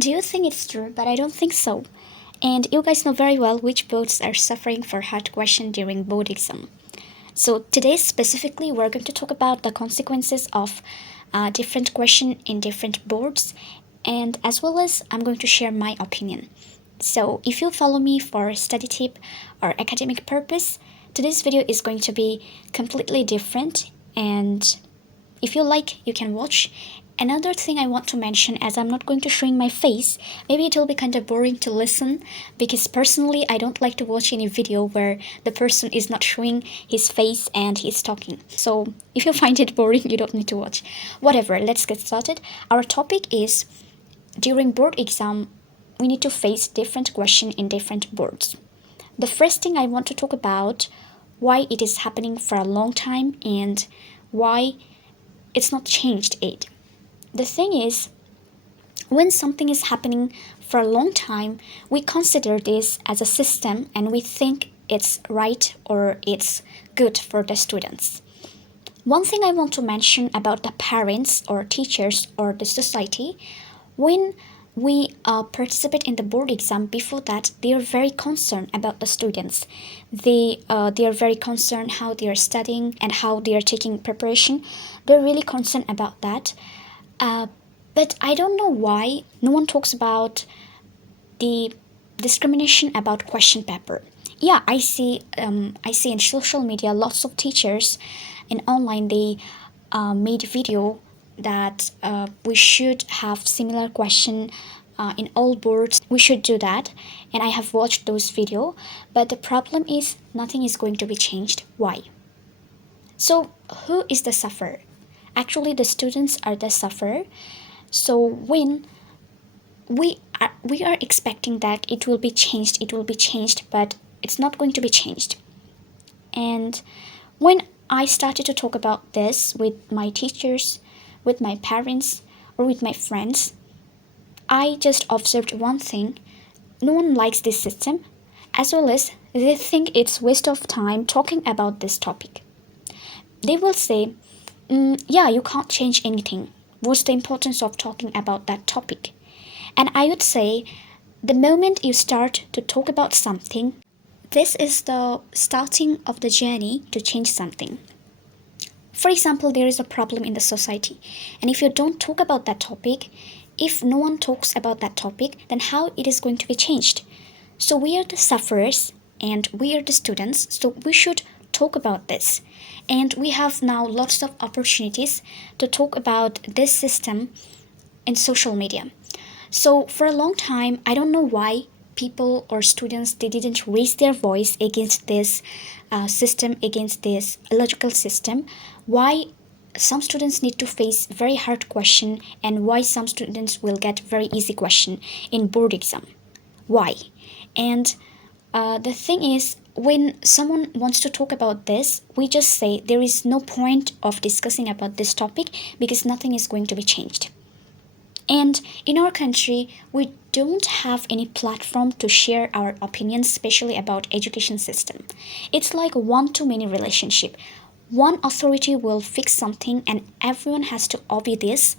Do you think it's true? But I don't think so. And you guys know very well which boards are suffering for hard question during board exam. So today specifically, we're going to talk about the consequences of different question in different boards, and as well as I'm going to share my opinion. So if you follow me for study tip or academic purpose, today's video is going to be completely different, and if you like, you can watch. Another thing I want to mention, as I'm not going to showing my face, maybe it will be kind of boring to listen, because personally I don't like to watch any video where the person is not showing his face and he's talking. So if you find it boring, you don't need to watch. Whatever, let's get started. Our topic is, during board exam, we need to face different question in different boards. The first thing I want to talk about, why it is happening for a long time and why it's not changed it. The thing is, when something is happening for a long time, we consider this as a system and we think it's right or it's good for the students. One thing I want to mention about the parents or teachers or the society, when we participate in the board exam, before that they are very concerned about the students. They are very concerned how they are studying and how they are taking preparation. They're really concerned about that. But I don't know why no one talks about the discrimination about question paper. Yeah, I see in social media lots of teachers and online they made video that we should have similar question in all boards. We should do that, and I have watched those video. But the problem is nothing is going to be changed. Why? So who is the sufferer? Actually, the students are the sufferer. So when we are expecting that it will be changed, but it's not going to be changed. And when I started to talk about this with my teachers, with my parents, or with my friends, I just observed one thing. No one likes this system, as well as they think it's waste of time talking about this topic. They will say, yeah, you can't change anything. What's the importance of talking about that topic? And I would say, the moment you start to talk about something, this is the starting of the journey to change something. For example, there is a problem in the society, and if you don't talk about that topic, if no one talks about that topic, then how it is going to be changed? So we are the sufferers and we are the students, so we should talk about this. And we have now lots of opportunities to talk about this system in social media. So for a long time, I don't know why people or students, they didn't raise their voice against this system, against this illogical system. Why some students need to face very hard question, and why some students will get very easy question in board exam. Why? And the thing is, when someone wants to talk about this, we just say there is no point of discussing about this topic because nothing is going to be changed. And in our country, we don't have any platform to share our opinions, especially about education system. It's like one-to-many relationship. One authority will fix something and everyone has to obey this.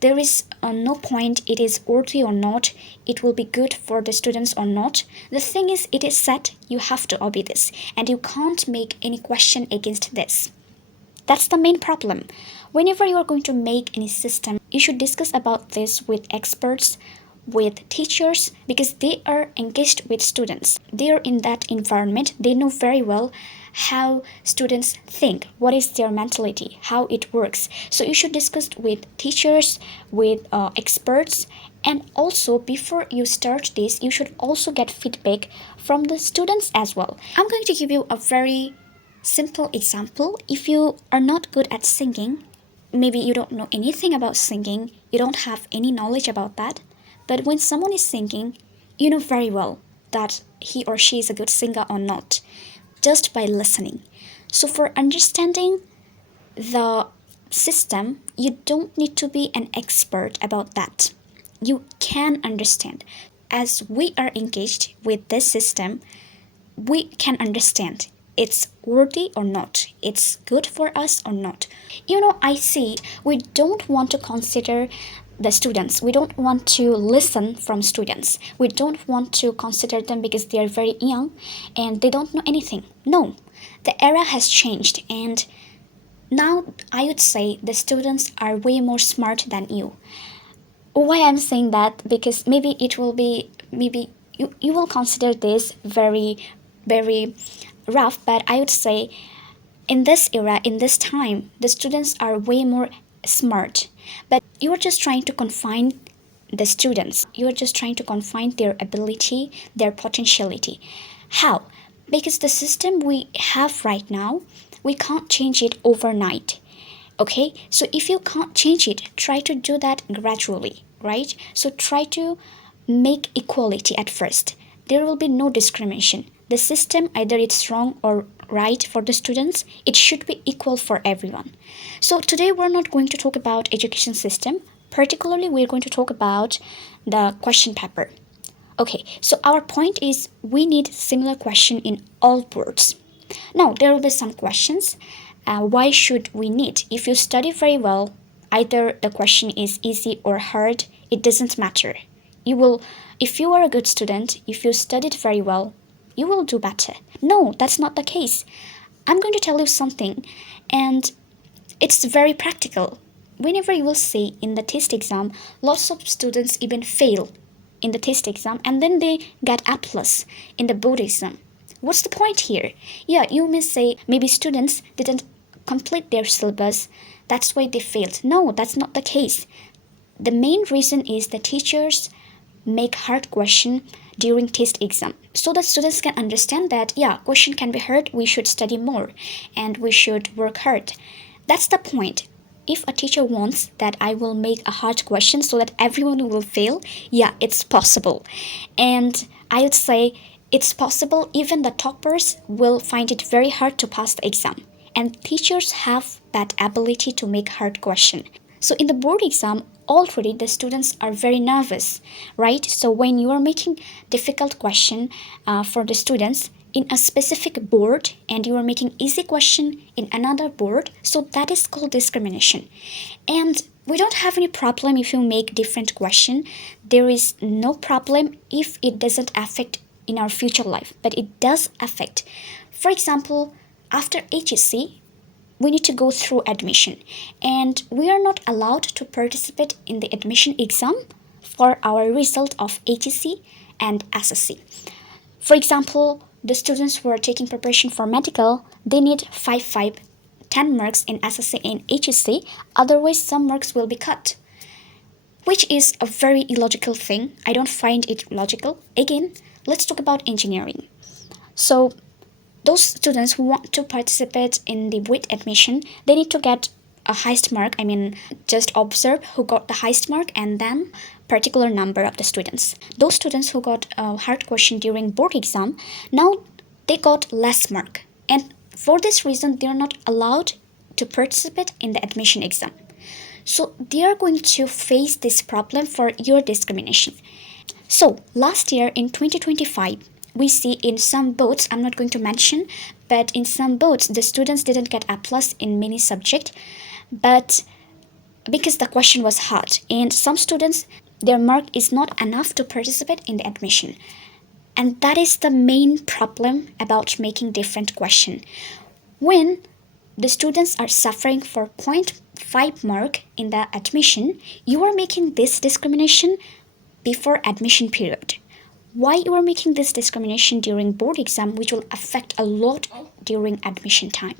There is no point it is worthy or not, it will be good for the students or not. The thing is, it is set, you have to obey this, and you can't make any question against this. That's the main problem. Whenever you are going to make any system, you should discuss about this with experts, with teachers, because they are engaged with students. They are in that environment, they know very well how students think, what is their mentality, how it works. So you should discuss with teachers, with experts, and also before you start this, you should also get feedback from the students as well. I'm going to give you a very simple example. If you are not good at singing, maybe you don't know anything about singing, you don't have any knowledge about that, but when someone is singing, you know very well that he or she is a good singer or not, just by listening. So for understanding the system, you don't need to be an expert about that. You can understand. As we are engaged with this system, we can understand it's worthy or not, it's good for us or not. I see we don't want to consider the students. We don't want to listen from students. We don't want to consider them because they are very young and they don't know anything. No, the era has changed, and now I would say the students are way more smart than you. Why I'm saying that? Because maybe it will be, maybe you will consider this very, very rough, but I would say in this era, in this time, the students are way more smart. But you are just trying to confine the students. You are just trying to confine their ability, their potentiality. How? Because the system we have right now, we can't change it overnight. Okay, so if you can't change it, try to do that gradually, right? So try to make equality at first. There will be no discrimination. The system, either it's wrong or right for the students, it should be equal for everyone. So today we're not going to talk about education system. Particularly, we're going to talk about the question paper. Okay, so our point is we need similar question in all boards. Now, there will be some questions. Why should we need? If you study very well, either the question is easy or hard, it doesn't matter. You will, if you are a good student, if you studied very well, you will do better. No, that's not the case. I'm going to tell you something, and it's very practical. Whenever you will see in the test exam, lots of students even fail in the test exam and then they get A plus in the board exam. What's the point here? Yeah, you may say maybe students didn't complete their syllabus, that's why they failed. No, that's not the case. The main reason is the teachers make hard question during test exam so that students can understand that yeah, question can be hard, we should study more and we should work hard. That's the point. If a teacher wants that I will make a hard question so that everyone will fail, yeah, it's possible. And I would say it's possible even the toppers will find it very hard to pass the exam. And teachers have that ability to make hard question. So in the board exam, already the students are very nervous, right? So when you are making difficult question for the students in a specific board and you are making easy question in another board, so that is called discrimination. And we don't have any problem if you make different question. There is no problem if it doesn't affect in our future life, but it does affect. For example, after HSC, we need to go through admission and we are not allowed to participate in the admission exam for our result of HSC and SSC. For example, the students who are taking preparation for medical, they need 10 marks in SSC and HSC, otherwise some marks will be cut, which is a very illogical thing. I don't find it logical. Again, let's talk about engineering. So those students who want to participate in the WIT admission, they need to get a highest mark. I mean, just observe who got the highest mark and then particular number of the students. Those students who got a hard question during board exam, now they got less mark. And for this reason, they are not allowed to participate in the admission exam. So they are going to face this problem for your discrimination. So last year in 2025, we see in some boards, I'm not going to mention, but in some boards the students didn't get A plus in many subject, but because the question was hard and some students their mark is not enough to participate in the admission. And that is the main problem about making different question. When the students are suffering for 0.5 mark in the admission, you are making this discrimination before admission period. Why you are making this discrimination during board exam, which will affect a lot during admission time.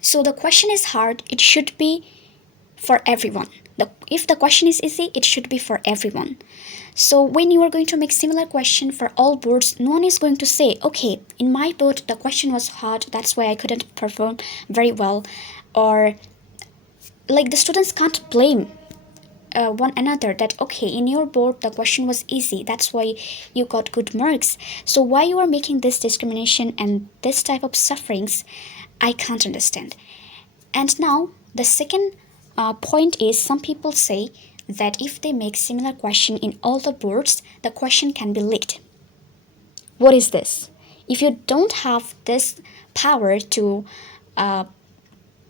So the question is hard, it should be for everyone. If the question is easy, it should be for everyone. So when you are going to make similar question for all boards, no one is going to say, okay, in my board the question was hard, that's why I couldn't perform very well. Or like the students can't blame one another that okay, in your board the question was easy, that's why you got good marks. So why you are making this discrimination and this type of sufferings, I can't understand. And now the second point is some people say that if they make similar question in all the boards, the question can be leaked. What is this? If you don't have this power to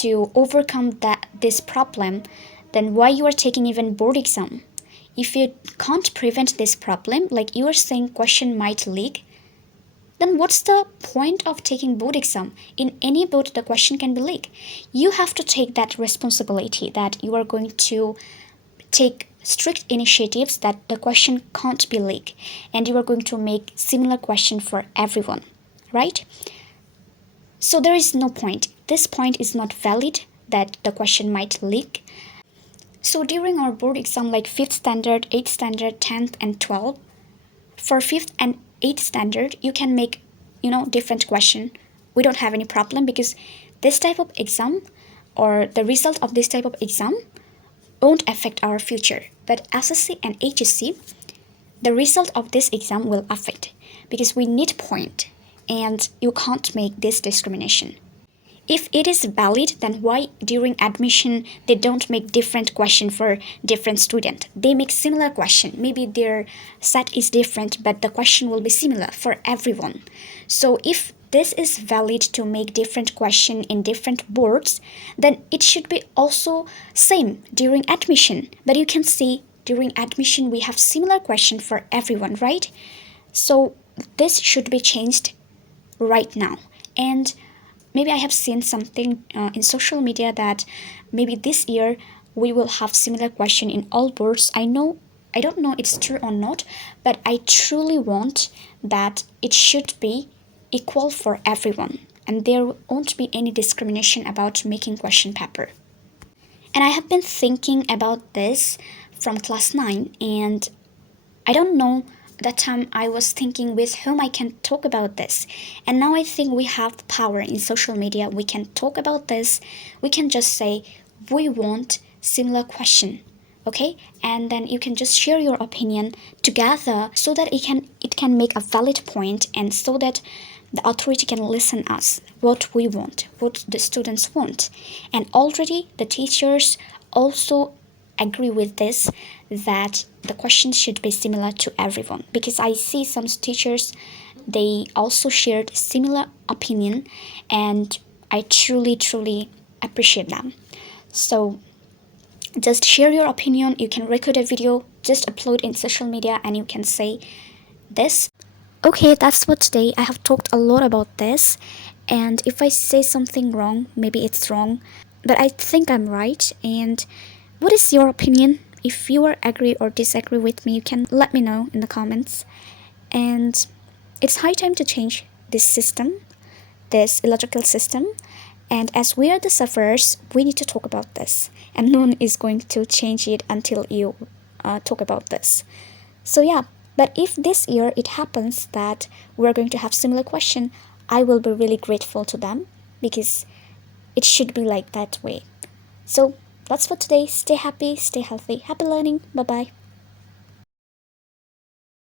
overcome this problem, then why you are taking even board exam? If you can't prevent this problem, like you are saying question might leak, then what's the point of taking board exam? In any board, the question can be leaked. You have to take that responsibility that you are going to take strict initiatives that the question can't be leaked, and you are going to make similar question for everyone, right? So there is no point. This point is not valid that the question might leak. So during our board exam, like 5th standard, 8th standard, 10th, and 12th, for 5th and 8th standard, you can make, different question. We don't have any problem because this type of exam or the result of this type of exam won't affect our future. But SSC and HSC, the result of this exam will affect because we need point and you can't make this discrimination. If it is valid, then why during admission they don't make different question for different student? They make similar question. Maybe their set is different, but the question will be similar for everyone. So if this is valid to make different question in different boards, then it should be also same during admission. But you can see during admission we have similar question for everyone, right? So this should be changed right now. And maybe I have seen something in social media that maybe this year we will have similar question in all boards. I don't know it's true or not, but I truly want that it should be equal for everyone and there won't be any discrimination about making question paper. And I have been thinking about this from class 9, and I don't know, that time I was thinking with whom I can talk about this. And now I think we have power in social media. We can talk about this. We can just say we want similar question. Okay? And then you can just share your opinion together so that it can make a valid point, and so that the authority can listen us what we want, what the students want. And already the teachers also agree with this, that the questions should be similar to everyone, because I see some teachers, they also shared similar opinion, and I truly appreciate them. So just share your opinion. You can record a video, just upload in social media, and you can say this. Okay, that's for today. I have talked a lot about this, and if I say something wrong, maybe it's wrong, but I think I'm right. And what is your opinion? If you are agree or disagree with me, you can let me know in the comments. And it's high time to change this system, this illogical system. And as we are the sufferers, we need to talk about this. And no one is going to change it until you talk about this. So yeah, but if this year it happens that we're going to have similar question, I will be really grateful to them, because it should be like that way. So that's for today. Stay happy, stay healthy, happy learning. Bye bye.